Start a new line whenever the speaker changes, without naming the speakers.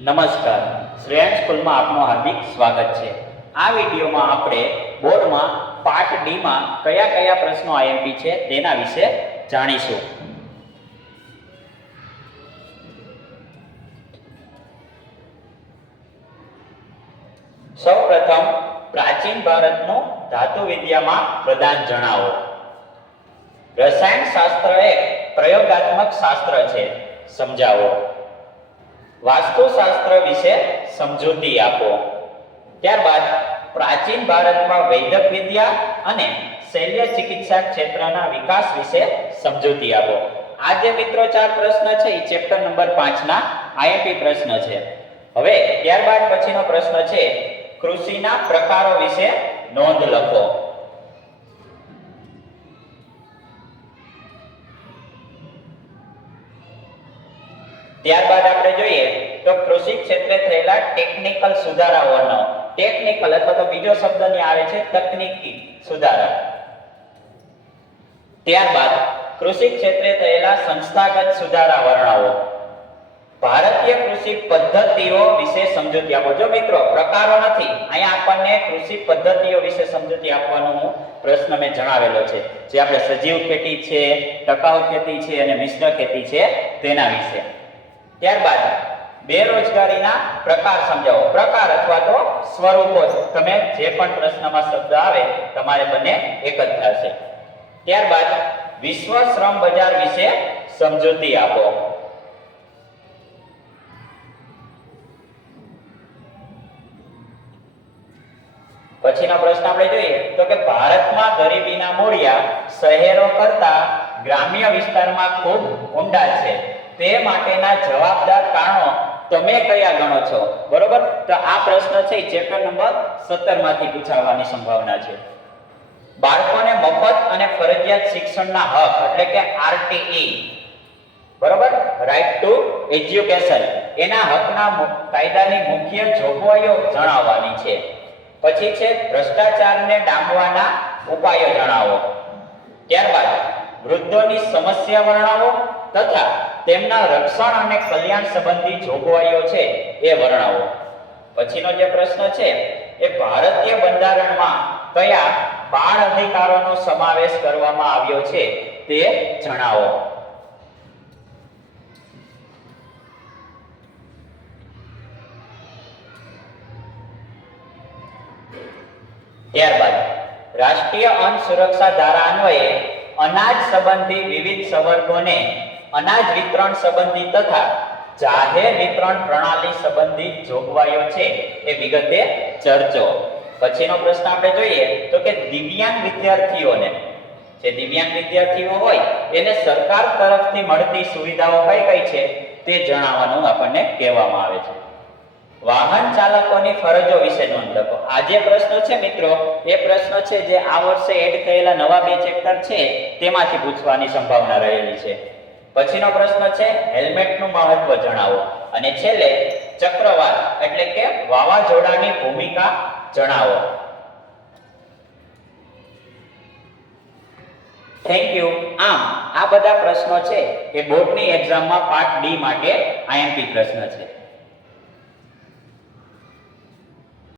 નમસ્કાર. શ્રેયાંશ સ્કૂલમાં આપનું હાર્દિક સ્વાગત છે. આ વિડીયોમાં આપણે બોર્ડમાં પાર્ટ ડીમાં કયા કયા પ્રશ્નો આઈએમપી છે તેના વિશે જાણીશું. સૌપ્રથમ પ્રાચીન ભારતનું ધાતુ વિદ્યામાં પ્રદાન જણાવો. રસાયણ શાસ્ત્ર એક પ્રયોગાત્મક શાસ્ત્ર છે. સમજાવો. વાસ્તુશાસ્ત્ર વિશે સમજૂતી આપો. ત્યારબાદ પ્રાચીન ભારતમાં વૈદક વિદ્યા અને શૈલ્ય ચિકિત્સા ક્ષેત્રના વિકાસ વિશે સમજૂતી આપો. આ જે મિત્રો ચાર પ્રશ્ન છે એ ચેપ્ટર નંબર 5 ના આઈએમપી પ્રશ્ન છે. હવે ત્યારબાદ પછીનો પ્રશ્ન છે, કૃષિના પ્રકારો વિશે નોંધ લખો. ત્યારબાદ આપણે જોઈએ તો કૃષિ ક્ષેત્રે થયેલા ટેકનિકલ સુધારાઓનો. ટેકનિકલ અથવા તો બીજો શબ્દની આવે છે તકનીકી સુધારા. ત્યારબાદ કૃષિ ક્ષેત્રે થયેલા સંસ્થાગત સુધારા વર્ણવો ભારતીય કૃષિ પદ્ધતિઓ વિશે સમજૂતી આપો. જો મિત્રો પ્રકારો નથી, અહીંયા આપણને કૃષિ પદ્ધતિઓ વિશે સમજૂતી આપવાનું પ્રશ્ન મેં જણાવેલો છે. જે આપણે સજીવ ખેતી છે, ટકાઉ ખેતી છે અને મિશ્ર ખેતી છે તેના વિશે. ત્યારબાદ બેરોજગારીના પ્રકાર સમજાવો. પ્રકાર અથવા તો સ્વરૂપો તમે જે પણ પ્રશ્નમાં શબ્દ આવે, તમારે બંને એક જ થશે. ત્યારબાદ વિશ્વ શ્રમ બજાર વિશે સમજૂતી આપો. પછીનો પ્રશ્ન આપણે જોઈએ. તો કે ભારતમાં ગરીબીના મૂળિયા શહેરો કરતા ગ્રામ્ય વિસ્તારમાં ખૂબ ઊંડા છે. તે માટેના જવાબદાર કારણો તમે કયા ગણો છો? બરોબર? તો આ પ્રશ્ન છે ચેપ્ટર નંબર 17 માંથી પૂછાવાની સંભાવના છે. બાળકોને મફત અને ફરજિયાત શિક્ષણના હક એટલે કે આરટીઈ, બરોબર? રાઈટ ટુ એજ્યુકેશન એના હકના કાયદાની મુખ્ય જોગવાઈઓ જણાવવાની છે. પછી છે ભ્રષ્ટાચારને ડામવાના ઉપાયો જણાવો. ત્યારબાદ વૃદ્ધોની સમસ્યા વર્ણવો તથા તેમના રક્ષણ અને કલ્યાણ સંબંધી જોગવાઈઓ છે એ વર્ણવો. પછીનો જે પ્રશ્ન છે, એ ભારતીય બંધારણમાં કયા બાળ અધિકારોનો સમાવેશ કરવામાં આવ્યો છે તે જણાવો. ત્યારબાદ, રાષ્ટ્રીય અન્ન સુરક્ષા ધારા અન્વયે અનાજ સંબંધી વિવિધ સંવર્ગોને અનાજ વિતરણ સંબંધી તથા જાહેર વિતરણ પ્રણાલી સંબંધી જોગવાઈઓ છે એ વિગતે ચર્ચો. પછીનો પ્રશ્ન આપણે જોઈએ તો કે દિવ્યાંગ વિદ્યાર્થીઓને, જે દિવ્યાંગ વિદ્યાર્થીઓ હોય, એને સરકાર તરફથી મળતી સુવિધાઓ કઈ કઈ છે તે જણાવવાનું આપણને કહેવામાં આવે છે. વાહન ચાલકોની ફરજો વિશે નોંધ લખો. આ જે પ્રશ્ન છે મિત્રો, એ પ્રશ્ન છે જે આ વર્ષે એડ થયેલા નવા બે ચેપ્ટર છે, તેમાંથી પૂછવાની સંભાવના રહેલી છે. પછીનો પ્રશ્ન છે, હેલ્મેટનું મહત્વ જણાવો. અને છેલ્લે, ચક્રવાત એટલે કે વાવાઝોડાની ભૂમિકા જણાવો. થેન્ક યુ આમ, આ બધા પ્રશ્નો છે એ બોર્ડની એક્ઝામમાં પાર્ટ ડી માટે આઈએમપી પ્રશ્ન છે.